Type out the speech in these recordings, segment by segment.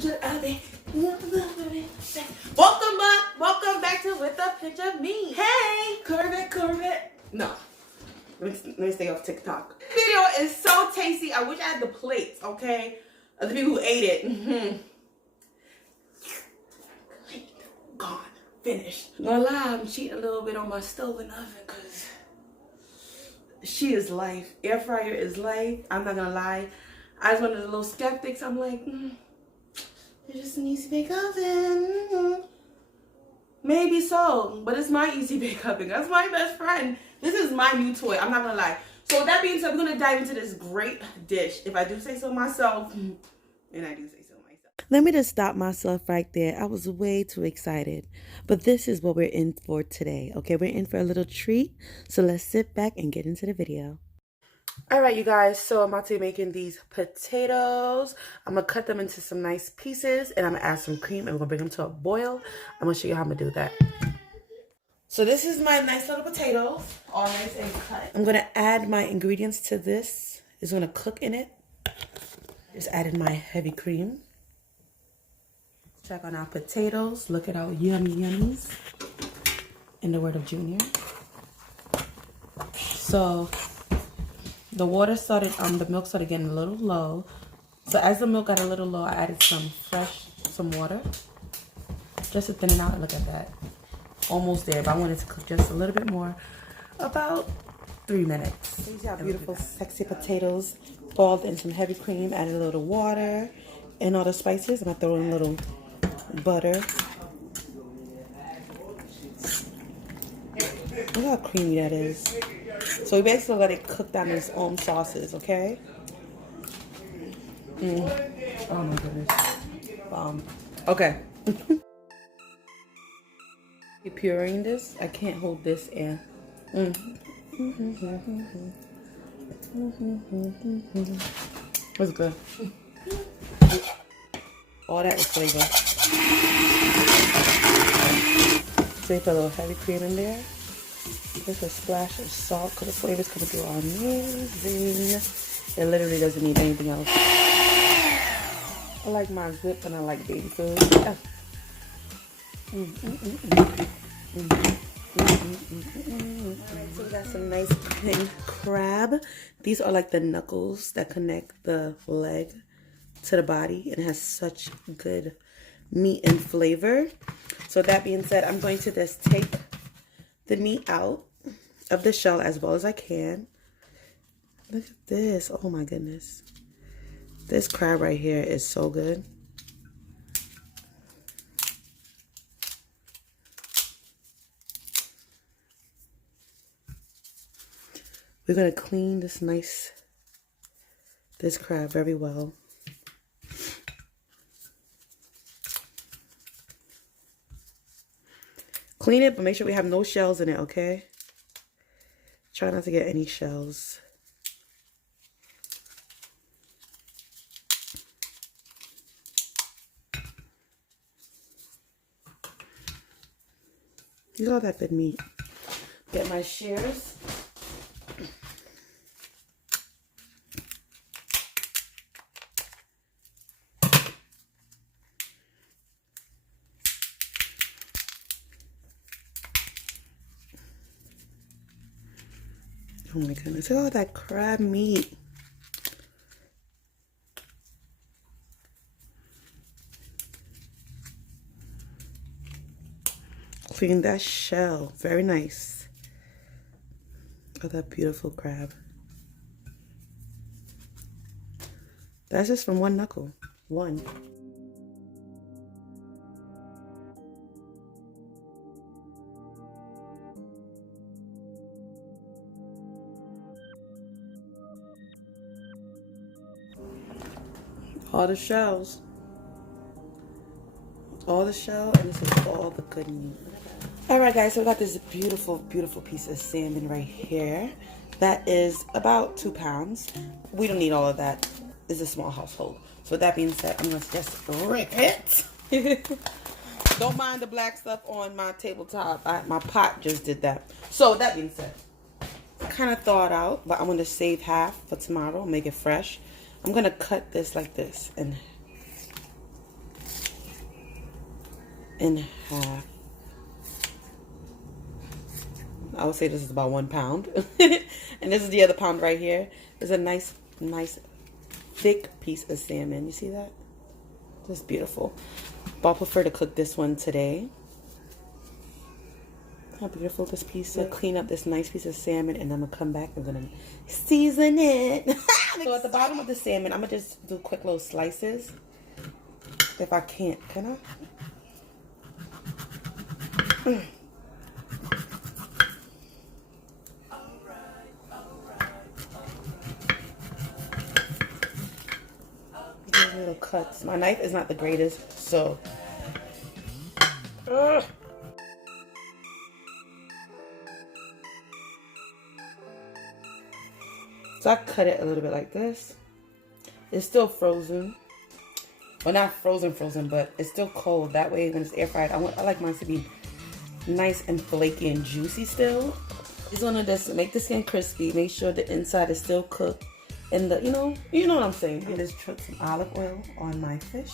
picture of me. Welcome back to With a Pinch of Me. Hey, Corvette. No, let me stay off TikTok. This video is so tasty. I wish I had the plates, okay? Of the people who ate it. Gone, finished. Gonna lie, I'm cheating a little bit on my stove and oven because she is life. Air fryer is life. I'm not gonna lie. I was one of the little skeptics. I'm like, it just an easy bake oven. Maybe so, but it's my easy bake oven. That's my best friend. This is my new toy. I'm not gonna lie. So with that being said, we're gonna dive into this great dish. If I do say so myself, and I do say so myself. Let me just stop myself right there. I was way too excited. But this is what we're in for today. Okay, we're in for a little treat. So let's sit back and get into the video. All right, you guys, so I'm about to be making these potatoes. I'm going to cut them into some nice pieces, and I'm going to add some cream, and we're going to bring them to a boil. I'm going to show you how I'm going to do that. So this is my nice little potatoes, all nice and cut. I'm going to add my ingredients to this. It's going to cook in it. Just added my heavy cream. Check on our potatoes. Look at our yummy yummies, in the word of Junior. So the water started, the milk started getting a little low. So as the milk got a little low, I added some water. Just to thin it out. Look at that. Almost there, but I wanted to cook just a little bit more. About 3 minutes. These are beautiful, sexy potatoes. Boiled in some heavy cream, added a little water and all the spices. I'm gonna throw in a little butter. Look how creamy that is. So we basically let it cook down its own sauces, okay? Oh my goodness. Okay. You're pureeing this? I can't hold this in. It's good. All that is flavor. So you put a little heavy cream in there. Just a splash of salt because the flavors coming through are amazing. It literally doesn't need anything else. I like my zip and I like baby food. Yeah. So we got some nice king crab. These are like the knuckles that connect the leg to the body, and it has such good meat and flavor. So that being said, I'm going to just take the meat out of the shell as well as I can. Look at this. Oh my goodness. This crab right here is so good. We're going to clean this crab very well. Clean it, but make sure we have no shells in it, okay? Try not to get any shells. Look at all that good meat. Get my shears. Oh my goodness, look at all that crab meat. Clean that shell. Very nice. Look at that beautiful crab. That's just from one knuckle. One. All the shells. All the shell, and this is all the good meat. Alright guys, so we got this beautiful, beautiful piece of salmon right here. That is about 2 pounds. We don't need all of that. It's a small household. So with that being said, I'm going to just rip it. Don't mind the black stuff on my tabletop. My pot just did that. So with that being said, I kind of thawed out, but I'm going to save half for tomorrow, make it fresh. I'm going to cut this like this and in half. I would say this is about 1 pound. And this is the other pound right here. It's a nice thick piece of salmon. You see that? Just beautiful. But I'll prefer to cook this one today. How beautiful this piece. So clean up this nice piece of salmon, and I'm gonna come back and I'm gonna season it. So at the bottom of the salmon, I'm gonna just do quick little slices. If I can't, can I? Little cuts. My knife is not the greatest, so I cut it a little bit like this. It's still frozen. Well, not frozen, but it's still cold. That way, when it's air fried, I like mine to be nice and flaky and juicy still. Just gonna just make the skin crispy. Make sure the inside is still cooked. And the, you know what I'm saying. I just put some olive oil on my fish.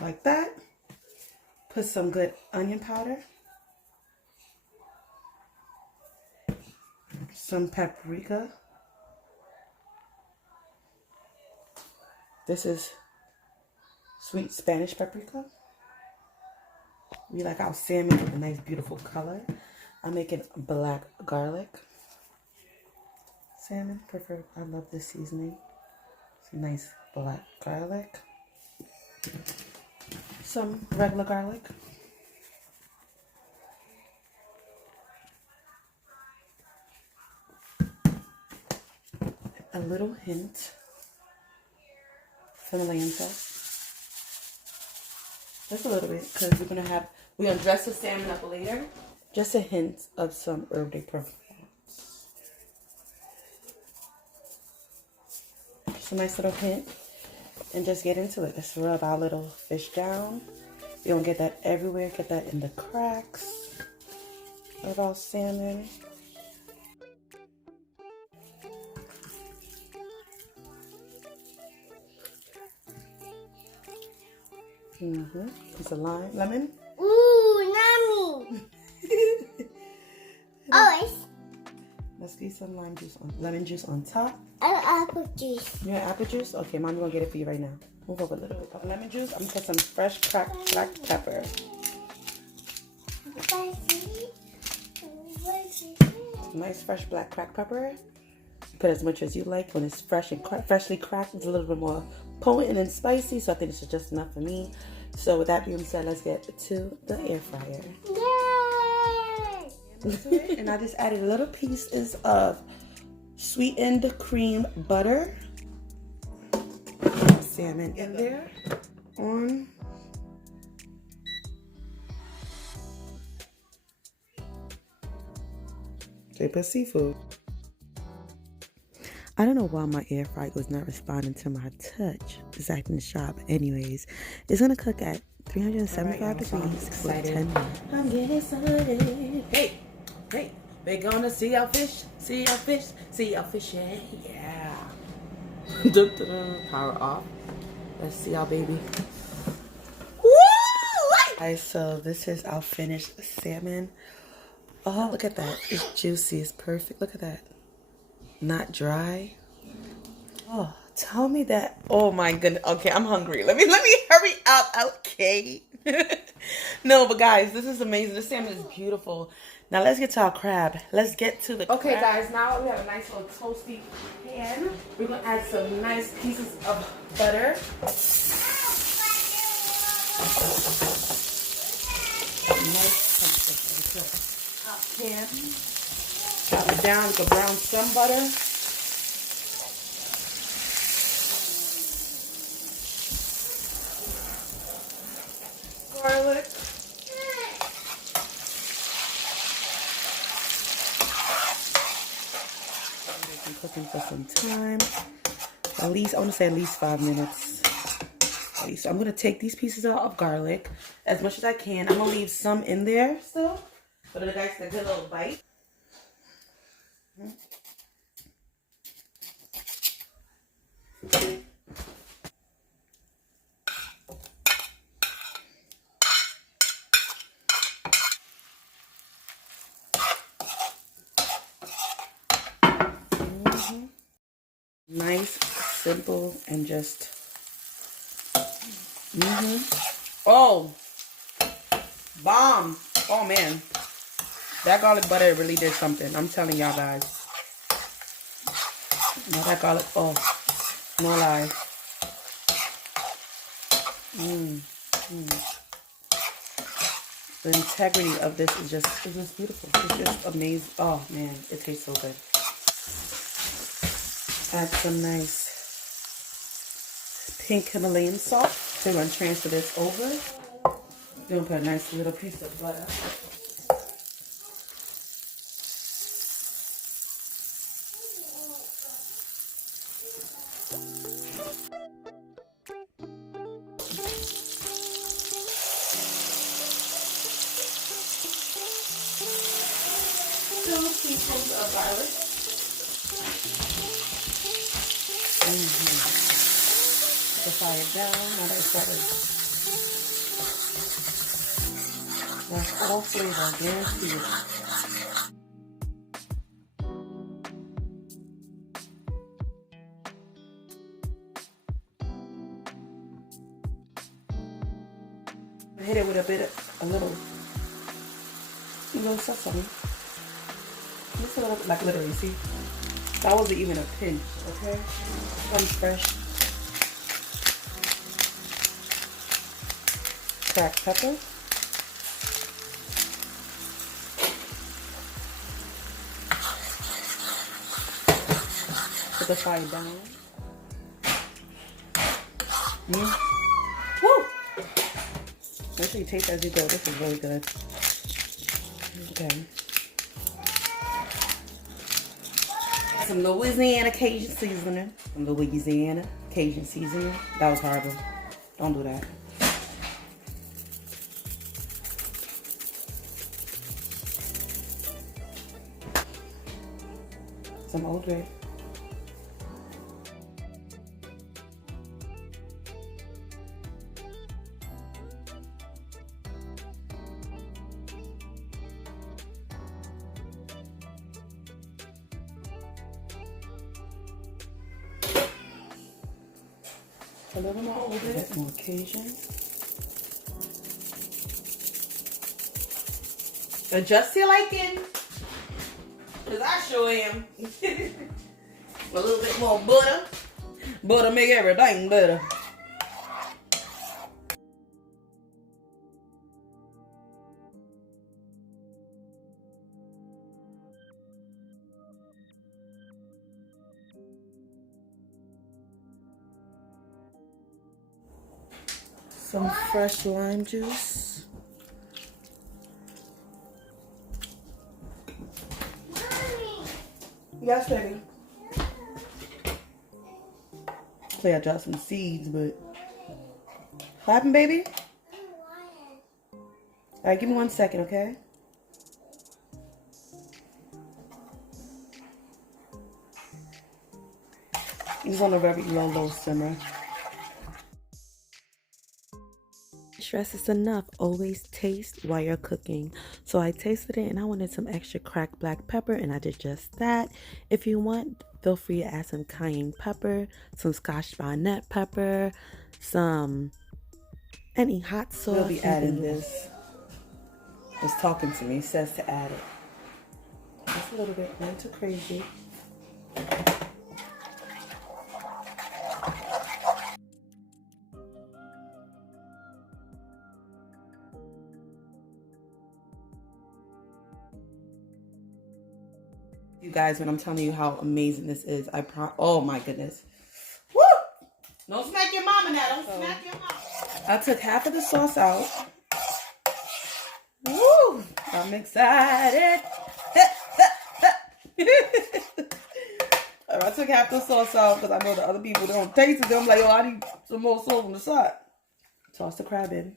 Like that. Put some good onion powder. Some paprika. This is sweet Spanish paprika. We like our salmon with a nice beautiful color. I'm making black garlic. Salmon, prefer. I love this seasoning. Some nice black garlic. Some regular garlic. A little hint of Himalayan sauce. Just a little bit, because we're gonna dress the salmon up later. Just a hint of some herb de Provence. Just a nice little hint, and just get into it. Just rub our little fish down. You don't get that everywhere. Get that in the cracks of our salmon. Piece of lemon. Ooh, yummy. Let's get some lemon juice on top. Apple juice. You want apple juice? Okay, Mom's gonna get it for you right now. Move over a little bit of lemon juice. I'm gonna put some fresh cracked black pepper. Nice fresh black cracked pepper. Put as much as you like. When it's fresh and freshly cracked, it's a little bit more potent and spicy, so I think this is just enough for me. So with that being said, let's get to the air fryer. Yay! And I just added little pieces of sweetened cream butter. Salmon in there. On. They put seafood. I don't know why my air fryer was not responding to my touch. It's acting sharp. Anyways, it's gonna cook at 375 degrees for 10 minutes. I'm getting excited. Hey, we're gonna see our fish, yeah. Power off. Let's see our baby. Woo! Alright, so this is our finished salmon. Oh, look at that. It's juicy. It's perfect. Look at that. Not dry. Oh, tell me that. Oh my goodness. Okay, I'm hungry. Let me hurry up. Okay. No, but guys, this is amazing. This salmon is beautiful. Now let's get to our crab. Let's get to the crab. Okay, guys, now we have a nice little toasty pan. We're gonna add some nice pieces of butter. Nice hot pan. Chop it down. We can brown some butter. Garlic. Been cooking for some time. At least, I want to say at least 5 minutes. Okay, so I'm going to take these pieces out of garlic as much as I can. I'm going to leave some in there still. So that the guys can get a little bite. Nice, simple, and just, oh, bomb. Oh man, that garlic butter really did something. I'm telling y'all guys. Now that garlic, oh, no lie. The integrity of this is just beautiful. It's just amazing. Oh man, it tastes so good. Add some nice pink Himalayan salt. So we're going to transfer this over. Then put a nice little piece of butter. Two teaspoons of garlic. Put the fire down. Now that it's started. That's all flavor, guaranteed. Hit it with a little sesame. Just a little, like literally, see? That wasn't even a pinch, okay? Some fresh cracked pepper. Put the fire down. Woo! Make sure you taste as you go. This is really good. Okay. Some Louisiana Cajun seasoning. Some Louisiana Cajun seasoning. That was horrible. Don't do that. Some Old Bay. A little more Old Bay. A bit more Cajun. Adjust your liking. Because I sure am. A little bit more butter. Butter make everything better. Some fresh lime juice. Yes, baby. Say I dropped some seeds, but what happened, baby? All right, give me 1 second, okay? It's on a very low simmer. Stress is enough. Always taste while you're cooking. So I tasted it and I wanted some extra cracked black pepper and I did just that. If you want, feel free to add some cayenne pepper, some scotch bonnet pepper, any hot sauce. We'll be adding this. It's talking to me. It says to add it. Just a little bit, not too crazy. You guys, when I'm telling you how amazing this is, oh my goodness. Woo! Don't smack your mama now. Don't smack your mama. I took half of the sauce out. Woo! I'm excited. I took half the sauce out because I know the other people don't taste it. I'm like, oh, I need some more sauce on the side. Toss the crab in.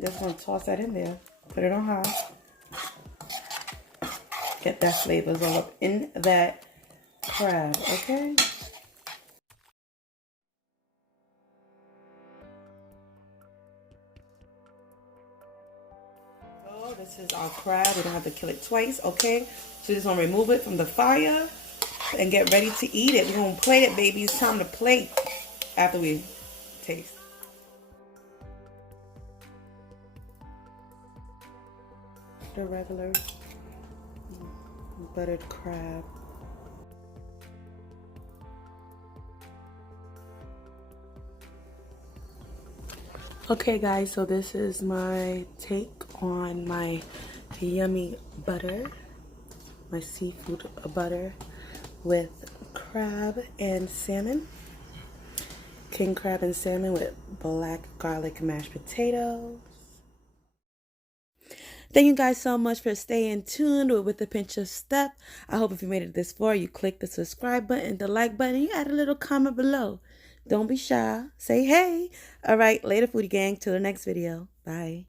Just want to toss that in there. Put it on high. Get that flavors all up in that crab, okay? Oh This is our crab. We don't have to kill it twice, okay? So we just want to remove it from the fire and get ready to eat it. We're going to plate it, baby. It's time to plate after we taste. The regular buttered crab. Okay guys, so this is my take on my yummy butter, my seafood butter with crab and salmon, king crab and salmon with black garlic mashed potatoes. Thank you guys so much for staying tuned with a pinch of Steph. I hope if you made it this far, you click the subscribe button, the like button, and you add a little comment below. Don't be shy. Say hey. All right, later, foodie gang. Till the next video. Bye.